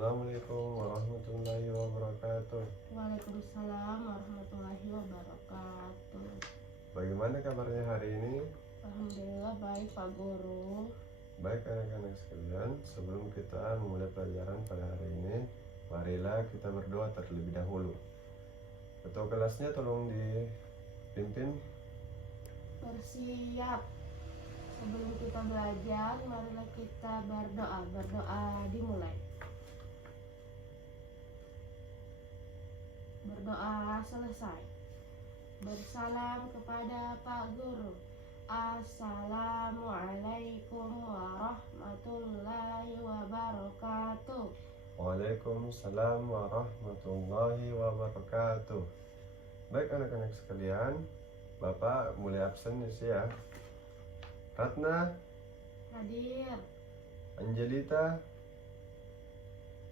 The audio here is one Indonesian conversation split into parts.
Assalamualaikum warahmatullahi wabarakatuh. Waalaikumsalam warahmatullahi wabarakatuh. Bagaimana kabarnya hari ini? Alhamdulillah baik Pak Guru. Baik anak-anak sekalian, sebelum kita memulai pelajaran pada hari ini, marilah kita berdoa terlebih dahulu. Ketua kelasnya tolong dipimpin. Bersiap. Sebelum kita belajar, marilah kita berdoa. Berdoa dimulai. Berdoa selesai. Bersalam kepada Pak Guru. Assalamualaikum warahmatullahi wabarakatuh. Waalaikumsalam warahmatullahi wabarakatuh. Baik anak-anak sekalian, Bapak mulai absen ya. Ratna, Hadir. Angelita,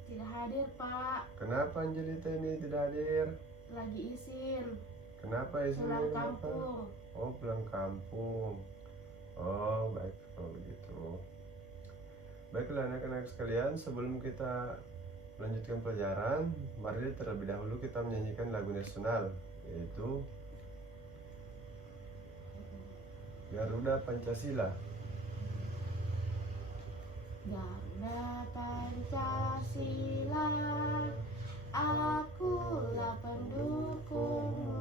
Tidak hadir Pak. kenapa Angelita ini tidak hadir? Lagi izin. Kenapa isinya? Pulang kampung. Oh, pulang kampung. Oh, baik kalau begitu. Baiklah anak-anak sekalian, sebelum kita melanjutkan pelajaran, mari terlebih dahulu kita menyanyikan lagu nasional, yaitu Garuda Pancasila. Garuda Pancasila, akulah pendukungmu.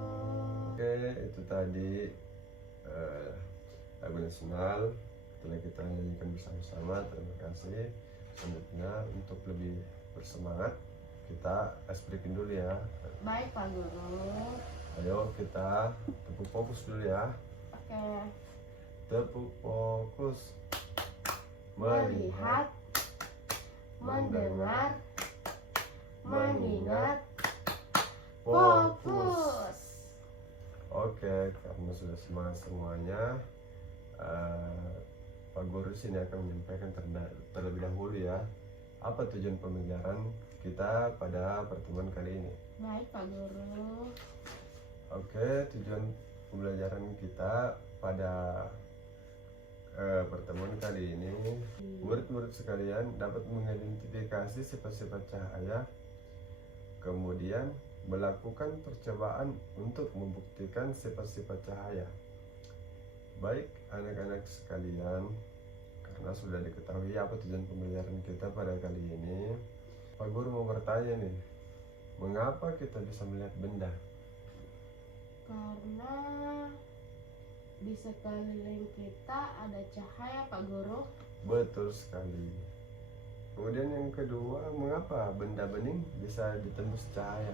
Oke, itu tadi lagu nasional telah kita nyanyikan bersama-sama. Terima kasih. Selanjutnya untuk lebih bersemangat kita breaking dulu ya. Baik Pak Guru. Ayo kita tepuk fokus dulu ya. Oke. Tepuk fokus. Melihat, mendengar, mengingat, fokus. Oke, karena sudah semangat semuanya, Pak Guru sini akan menyampaikan terlebih dahulu ya, apa tujuan pembelajaran kita pada pertemuan kali ini. Baik Pak Guru. Oke, tujuan pembelajaran kita pada pertemuan kali ini, murid-murid sekalian dapat mengidentifikasi sifat-sifat cahaya, kemudian melakukan percobaan untuk membuktikan sifat-sifat cahaya. Baik anak-anak sekalian, karena sudah diketahui apa tujuan pembelajaran kita pada kali ini, Pak Guru mau bertanya nih, mengapa kita bisa melihat benda? Karena di sekeliling kita ada cahaya Pak Guru. Betul sekali. Kemudian yang kedua, mengapa benda bening bisa ditembus cahaya?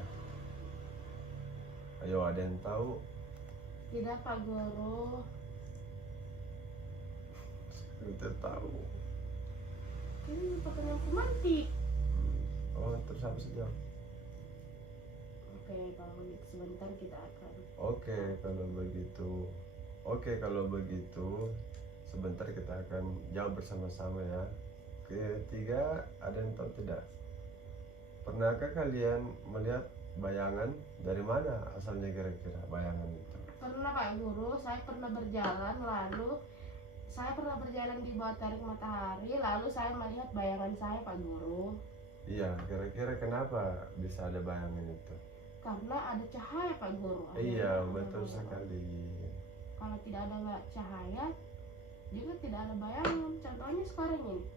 Ayo, ada yang tahu? Tidak Pak Guru. Kita tahu. Ini pakai lampu mati. Oh, terus apa sejauh? Oke, kalau begitu sebentar kita akan. Oke, kalau begitu sebentar kita akan jawab bersama-sama ya. Ketiga, ada yang tahu tidak? Pernahkah kalian melihat bayangan? Dari mana asalnya kira-kira bayangan itu? Pernah Pak Guru, saya pernah berjalan di bawah terik matahari, lalu saya melihat bayangan saya Pak Guru. Iya, kira-kira kenapa bisa ada bayangan itu? Karena ada cahaya Pak Guru. Iya, betul sekali. Kalau tidak ada cahaya, juga tidak ada bayangan. Contohnya sekarang ini.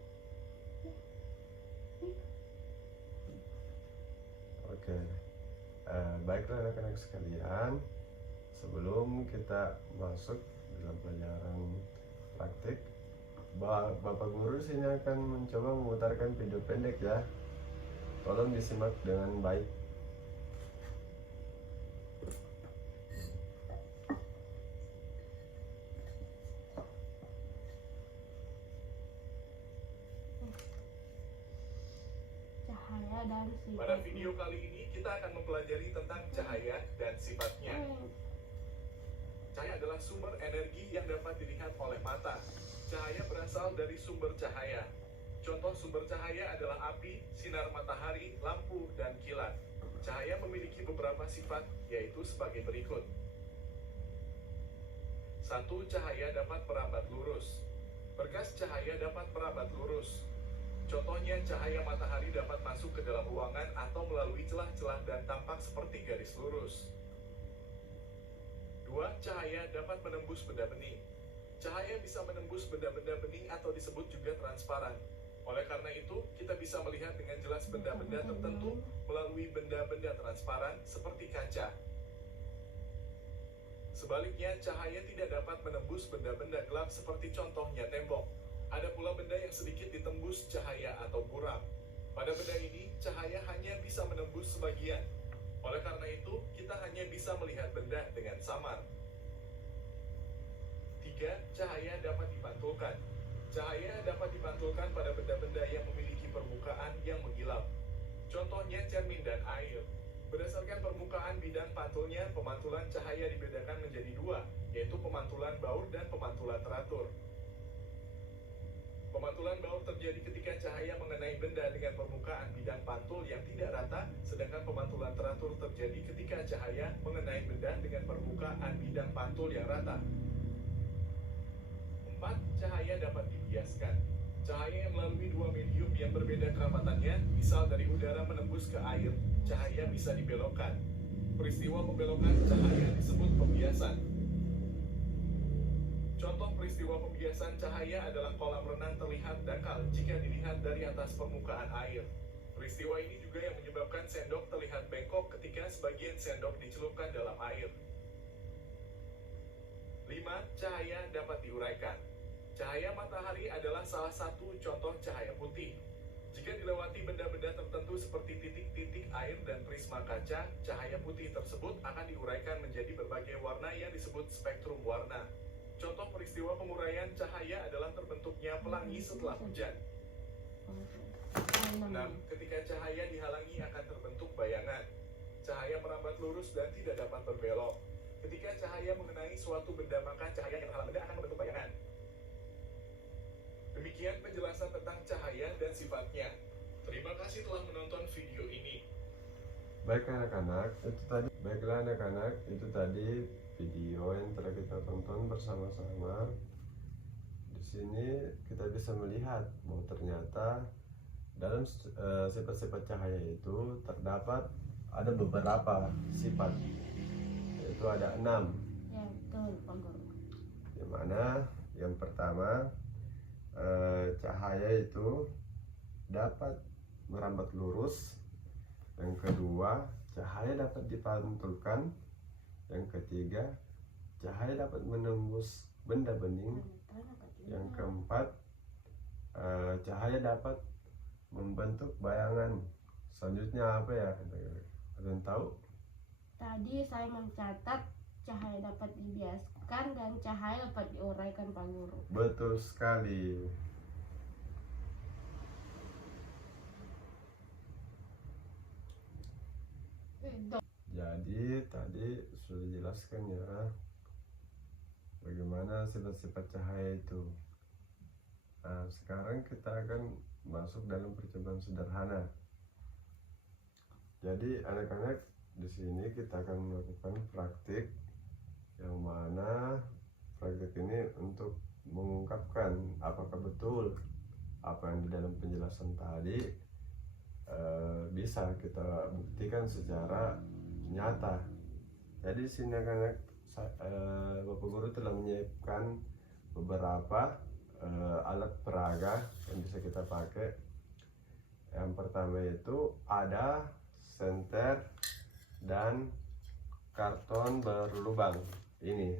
Oke, baiklah anak-anak sekalian, sebelum kita masuk dalam pelajaran praktik, Bapak Guru sini akan mencoba memutarkan video pendek ya. Tolong disimak dengan baik. Cahaya dan sifat. Pada video kali ini kita akan mempelajari tentang cahaya dan sifatnya. Cahaya adalah sumber energi yang dapat dilihat oleh mata. Cahaya berasal dari sumber cahaya. Contoh sumber cahaya adalah api, sinar matahari, lampu, dan kilat. Cahaya memiliki beberapa sifat, yaitu sebagai berikut. 1. Cahaya dapat merambat lurus. Berkas cahaya dapat merambat lurus. Contohnya, cahaya matahari dapat masuk ke dalam ruangan atau melalui celah-celah dan tampak seperti garis lurus. 2. Cahaya dapat menembus benda bening. Cahaya bisa menembus benda-benda bening atau disebut juga transparan. Oleh karena itu, kita bisa melihat dengan jelas benda-benda tertentu melalui benda-benda transparan seperti kaca. Sebaliknya, cahaya tidak dapat menembus benda-benda gelap seperti contohnya tembok. Ada pula benda yang sedikit ditembus cahaya atau buram. Pada benda ini, cahaya hanya bisa menembus sebagian. Oleh karena itu, kita hanya bisa melihat benda dengan samar. 3. Cahaya dapat dipantulkan. Cahaya dapat dipantulkan pada benda-benda yang memiliki permukaan yang mengkilap. Contohnya cermin dan air. Berdasarkan permukaan bidang pantulnya, pemantulan cahaya dibedakan menjadi 2, yaitu pemantulan baur dan pemantulan teratur. Pemantulan baur terjadi ketika cahaya mengenai benda dengan permukaan bidang pantul yang tidak rata, sedangkan pemantulan teratur terjadi ketika cahaya mengenai benda dengan permukaan bidang pantul yang rata. 4. Cahaya dapat dibiaskan. Cahaya yang melalui dua medium yang berbeda kerapatannya, misal dari udara menembus ke air, cahaya bisa dibelokkan. Peristiwa pembelokan cahaya disebut pembiasan. Contoh peristiwa pembiasan cahaya adalah kolam renang terlihat dangkal jika dilihat dari atas permukaan air. Peristiwa ini juga yang menyebabkan sendok terlihat bengkok ketika sebagian sendok dicelupkan dalam air. 5. Cahaya dapat diuraikan. Cahaya matahari adalah salah satu contoh cahaya putih. Jika dilewati benda-benda tertentu seperti titik-titik air dan prisma kaca, cahaya putih tersebut akan diuraikan menjadi berbagai warna yang disebut spektrum warna. Contoh peristiwa penguraian cahaya adalah terbentuknya pelangi setelah hujan. 6. Ketika cahaya dihalangi akan terbentuk bayangan. Cahaya merambat lurus dan tidak dapat berbelok. Ketika cahaya mengenai suatu benda, maka cahaya yang menghalang benda akan membentuk bayangan. Demikian penjelasan tentang cahaya dan sifatnya. Terima kasih telah menonton video ini. Baiklah anak-anak, itu tadi video yang telah kita tonton bersama-sama. Di sini kita bisa melihat bahwa ternyata dalam sifat-sifat cahaya itu terdapat ada beberapa sifat, yaitu ada 6. Ya betul, Pak Guru. Yang mana yang pertama, cahaya itu dapat merambat lurus. Yang kedua, cahaya dapat dipantulkan. Yang ketiga, cahaya dapat menembus benda bening. Yang keempat, cahaya dapat membentuk bayangan. Selanjutnya apa ya? Ada yang tahu? Tadi saya mencatat cahaya dapat dibiaskan dan cahaya dapat diuraikan, Pak Guru. Betul sekali. Jadi tadi sudah dijelaskan ya bagaimana sifat-sifat cahaya itu. Nah, sekarang kita akan masuk dalam percobaan sederhana. Jadi anak-anak, di sini kita akan melakukan praktik, yang mana praktik ini untuk mengungkapkan apakah betul apa yang di dalam penjelasan tadi bisa kita buktikan secara nyata. Jadi di sini anak-anak, Bapak Guru telah menyiapkan beberapa alat peraga yang bisa kita pakai. Yang pertama itu ada senter dan karton berlubang ini.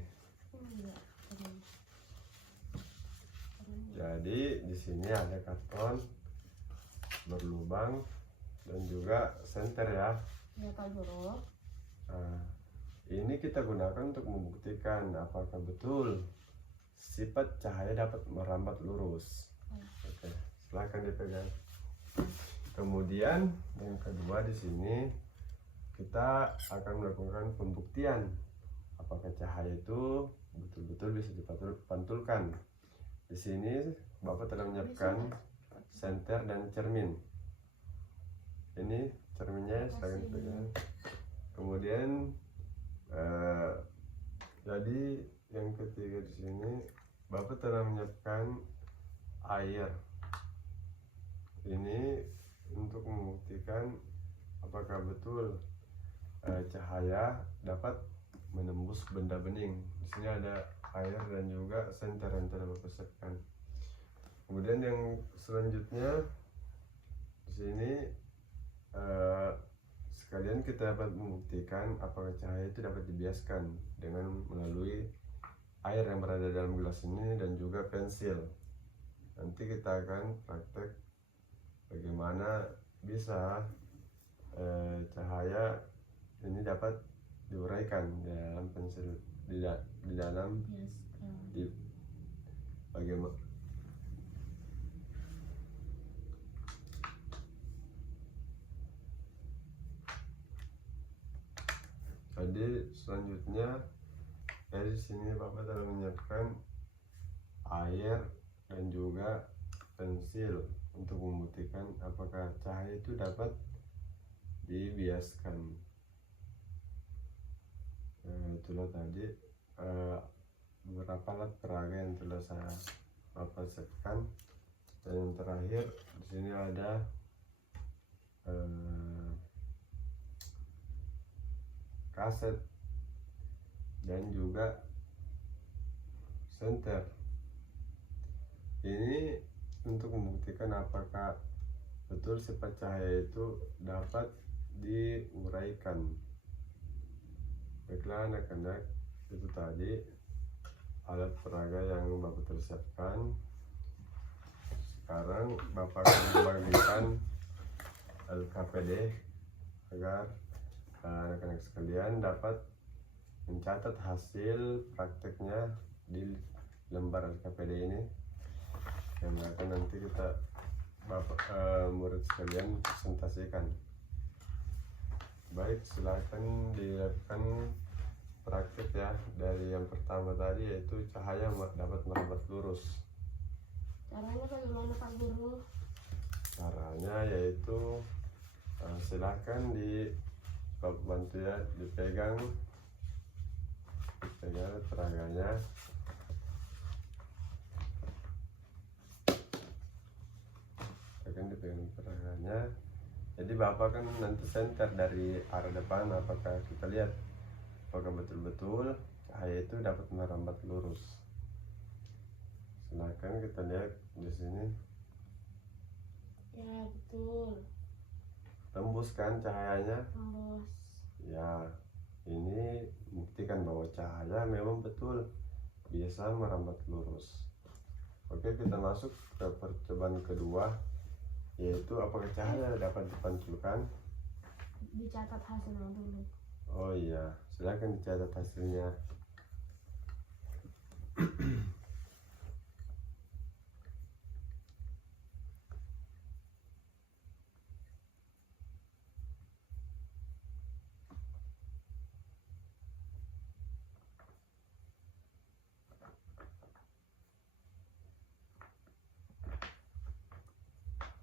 Jadi di sini ada karton berlubang dan juga senter ya. Ya Pak Guru. Nah, ini kita gunakan untuk membuktikan apakah betul sifat cahaya dapat merambat lurus. Oke, silahkan dipegang. Kemudian yang kedua, di sini kita akan melakukan pembuktian apakah cahaya itu betul-betul bisa dipantulkan. Di sini Bapak telah menyiapkan senter dan cermin. Ini cerminnya, silahkan dipegang. Kemudian jadi yang ketiga di sini Bapak telah menyiapkan air. ini untuk membuktikan apakah betul cahaya dapat menembus benda bening. Di sini ada air dan juga senter yang telah Bapak siapkan. Kemudian yang selanjutnya di sini sekalian kita dapat membuktikan apakah cahaya itu dapat dibiaskan dengan melalui air yang berada dalam gelas ini dan juga pensil. Nanti kita akan praktek bagaimana bisa cahaya ini dapat diuraikan di dalam pensil, di dalam bagaimana. Jadi selanjutnya dari sini Bapak telah menyiapkan air dan juga pensil untuk membuktikan apakah cahaya itu dapat dibiaskan. Itulah tadi beberapa alat peraga yang telah Bapak siapkan. Dan yang terakhir di sini ada kaset dan juga senter. Ini untuk membuktikan apakah betul sifat cahaya itu dapat diuraikan. Baiklah anak-anak, itu tadi alat peraga yang Bapak telah siapkan. Sekarang Bapak akan membagikan LKPD agar anak-anak sekalian dapat mencatat hasil prakteknya di lembar LKPD ini yang akan nanti kita murid sekalian presentasikan. Baik, silakan dilakukan praktek ya. Dari yang pertama tadi yaitu cahaya dapat merambat lurus. Caranya bagaimana Pak Guru? Caranya yaitu silakan bantu ya, dipegang peraganya. Dipegang peraganya. Jadi Bapak kan nanti senter dari arah depan, apakah kita lihat apakah betul-betul cahaya itu dapat merambat lurus. Silakan kita lihat di sini. Ya betul. Tembus kan cahayanya? Tembus. Ya, ini buktikan bahwa cahaya memang betul biasa merambat lurus. Oke, kita masuk ke percobaan kedua, yaitu apakah cahaya dapat dipantulkan? Dicatat hasilnya dulu. Oh iya, silakan dicatat hasilnya.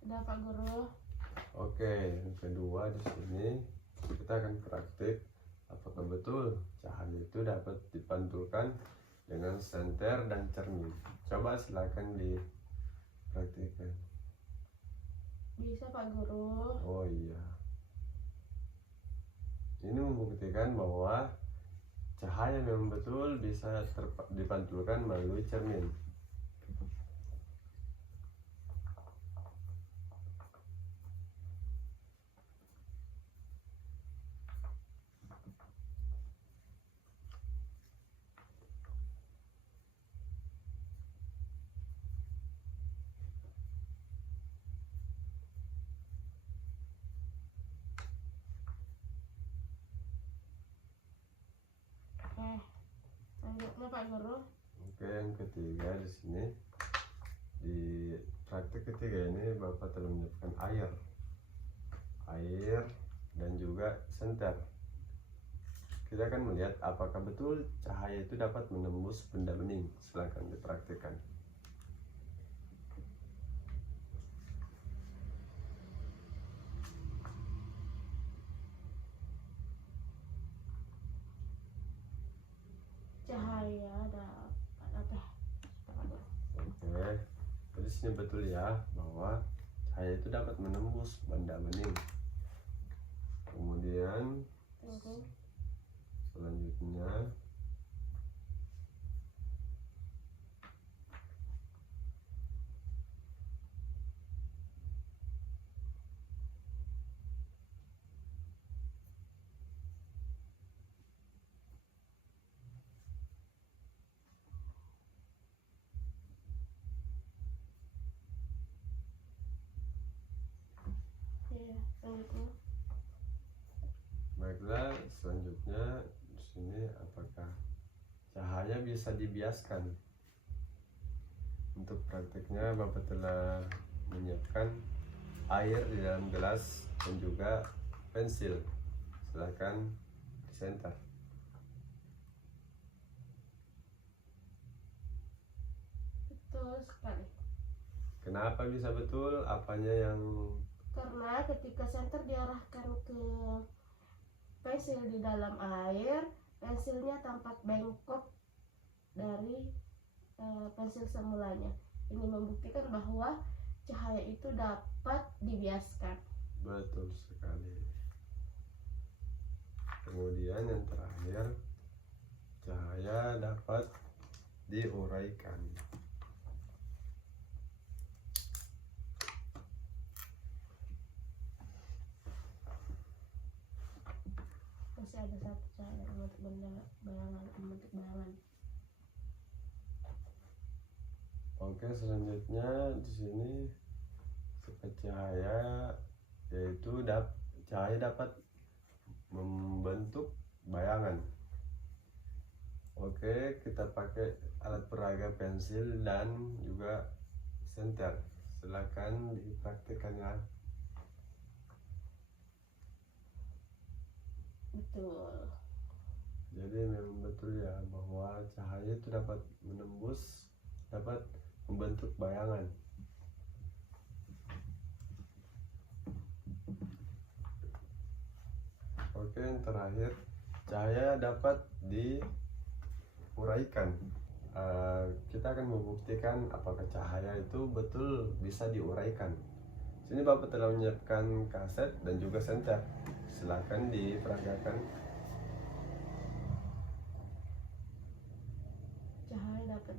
Sudah Pak Guru. Oke, yang kedua di sini kita akan praktik apakah betul cahaya itu dapat dipantulkan dengan senter dan cermin. Coba silakan dipraktikkan. Bisa Pak Guru. Oh iya. Ini membuktikan bahwa cahaya memang betul bisa dipantulkan melalui cermin. Selanjutnya Pak Guru. Oke, yang ketiga di sini di praktik ketiga ini Bapak telah menyiapkan air dan juga senter. Kita akan melihat apakah betul cahaya itu dapat menembus benda bening. Silakan dipraktikkan. Cahaya dapat Oke, jadi sini betul ya bahwa cahaya itu dapat menembus benda bening. Kemudian selanjutnya baiklah, selanjutnya di sini apakah cahaya bisa dibiaskan? Untuk praktiknya Bapak telah menyiapkan air di dalam gelas dan juga pensil. Silahkan di center. Betul sekali. Kenapa bisa betul? Apanya yang Karena ketika senter diarahkan ke pensil di dalam air, pensilnya tampak bengkok dari pensil semulanya. Ini membuktikan bahwa cahaya itu dapat dibiaskan. betul sekali. Kemudian yang terakhir, cahaya dapat diuraikan. Masih ada satu cahaya membentuk bayangan. Oke, selanjutnya di sini sifat cahaya yaitu cahaya dapat membentuk bayangan. Oke, kita pakai alat peraga pensil dan juga senter. Silakan dipraktikkan ya. Betul. Jadi memang betul ya bahwa cahaya itu dapat menembus, dapat membentuk bayangan. Oke, yang terakhir, cahaya dapat diuraikan. Kita akan membuktikan apakah cahaya itu betul bisa diuraikan. Sini Bapak telah menyiapkan kaset dan juga senter. Silakan diperagakan. Cahaya dapat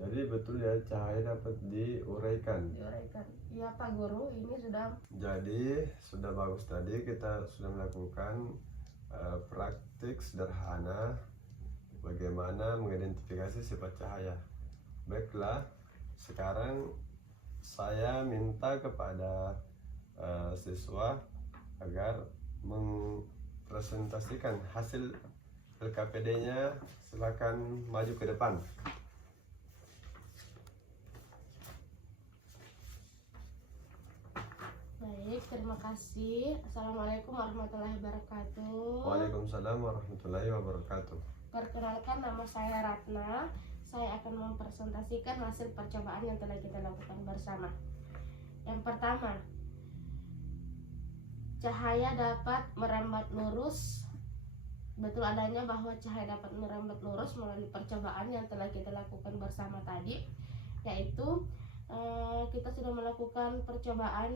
Jadi betul ya, cahaya dapat diuraikan. Iya Pak Guru, ini sudah. Jadi sudah bagus, tadi kita sudah melakukan praktik sederhana bagaimana mengidentifikasi sifat cahaya. Baiklah, sekarang saya minta kepada siswa agar mempresentasikan hasil LKPD-nya. Silakan maju ke depan. Baik, terima kasih. Assalamualaikum warahmatullahi wabarakatuh. Waalaikumsalam warahmatullahi wabarakatuh. Perkenalkan, nama saya Ratna. Saya akan mempresentasikan hasil percobaan yang telah kita lakukan bersama. Yang pertama, cahaya dapat merambat lurus. Betul adanya bahwa cahaya dapat merambat lurus melalui percobaan yang telah kita lakukan bersama tadi, yaitu kita sudah melakukan percobaan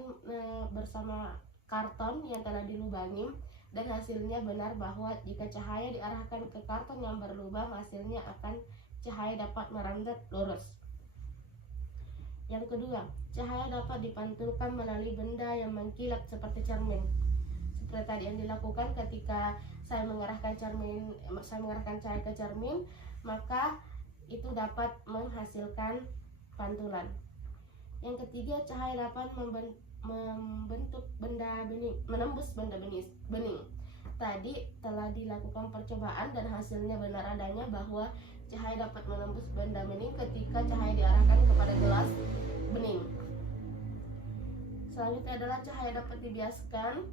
bersama karton yang telah dilubangi, dan hasilnya benar bahwa jika cahaya diarahkan ke karton yang berlubang, hasilnya akan cahaya dapat merambat lurus. Yang kedua, cahaya dapat dipantulkan melalui benda yang mengkilat seperti cermin. Seperti tadi yang dilakukan ketika saya mengarahkan cahaya ke cermin, maka itu dapat menghasilkan pantulan. Yang ketiga, cahaya dapat membentuk benda bening, menembus benda bening. Tadi telah dilakukan percobaan dan hasilnya benar adanya bahwa cahaya dapat menembus benda bening ketika cahaya diarahkan kepada gelas bening. Selanjutnya adalah cahaya dapat dibiaskan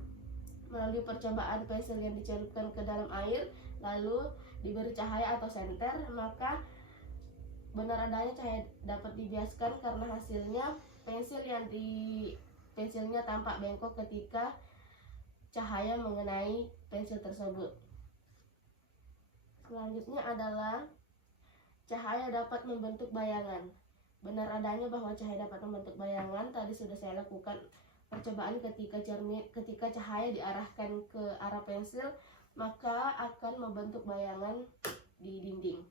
melalui percobaan pensil yang dicelupkan ke dalam air lalu diberi cahaya atau senter, maka benar adanya cahaya dapat dibiaskan karena hasilnya pensilnya tampak bengkok ketika cahaya mengenai pensil tersebut. Selanjutnya adalah cahaya dapat membentuk bayangan. Benar adanya bahwa cahaya dapat membentuk bayangan. Tadi tadi sudah saya lakukan percobaan ketika cahaya diarahkan ke arah pensil, maka akan membentuk bayangan di dinding.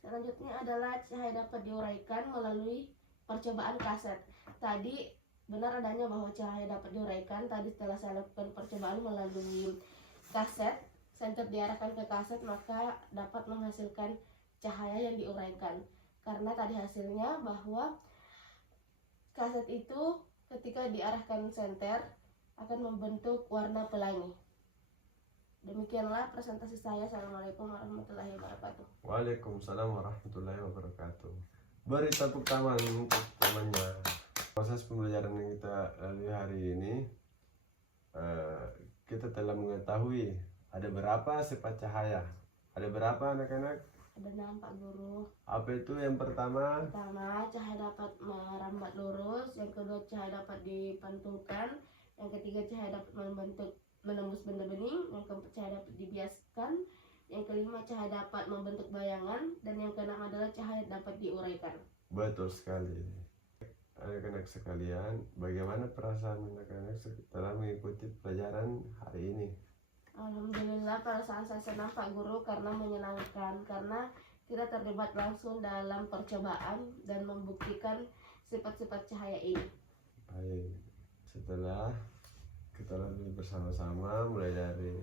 Selanjutnya adalah cahaya dapat diuraikan melalui percobaan kaset. Tadi benar adanya bahwa cahaya dapat diuraikan. Tadi setelah saya lakukan percobaan melalui kaset, senter diarahkan ke kaset, maka dapat menghasilkan cahaya yang diuraikan. Karena tadi hasilnya bahwa kaset itu ketika diarahkan senter akan membentuk warna pelangi. Demikianlah presentasi saya. Assalamualaikum warahmatullahi wabarakatuh. Waalaikumsalam warahmatullahi wabarakatuh. Beri tepuk tangan untuk temannya. Proses pembelajaran yang kita lalui hari ini, kita telah mengetahui ada berapa sifat cahaya. Ada berapa anak-anak? Ada 6 Pak Guru. Apa itu yang pertama? Pertama, cahaya dapat merambat lurus. Yang kedua, cahaya dapat dipantulkan. Yang ketiga, cahaya dapat menembus benda bening. Yang keempat, cahaya dapat dibiaskan. Yang kelima, cahaya dapat membentuk bayangan. Dan yang keenam adalah cahaya dapat diuraikan. Betul sekali. Anak-anak sekalian, bagaimana perasaan anak-anak setelah mengikuti pelajaran hari ini? Alhamdulillah, perasaan saya senang Pak Guru, karena menyenangkan, karena kita terlibat langsung dalam percobaan dan membuktikan sifat-sifat cahaya ini. Baik, setelah kita lalui bersama-sama mulai dari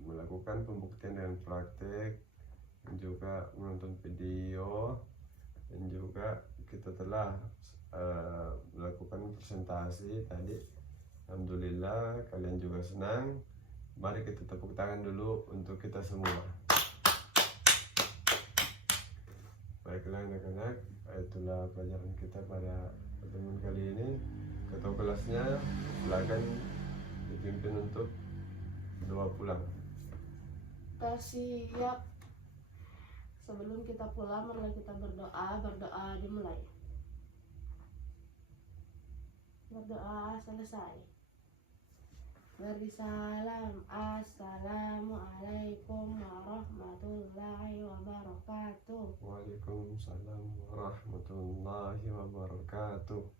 melakukan pembuktian dengan praktek, dan juga menonton video, dan juga kita telah melakukan presentasi tadi. Alhamdulillah kalian juga senang. Mari kita tepuk tangan dulu untuk kita semua. Baiklah anak-anak, itulah pelajaran kita pada pertemuan kali ini. Ketua kelasnya silakan dipimpin untuk doa pulang. Kita siap. Sebelum kita pulang, mari kita berdoa. Berdoa dimulai. Berdoa selesai. Beri salam. Assalamualaikum warahmatullahi wabarakatuh. Waalaikumsalam warahmatullahi wabarakatuh.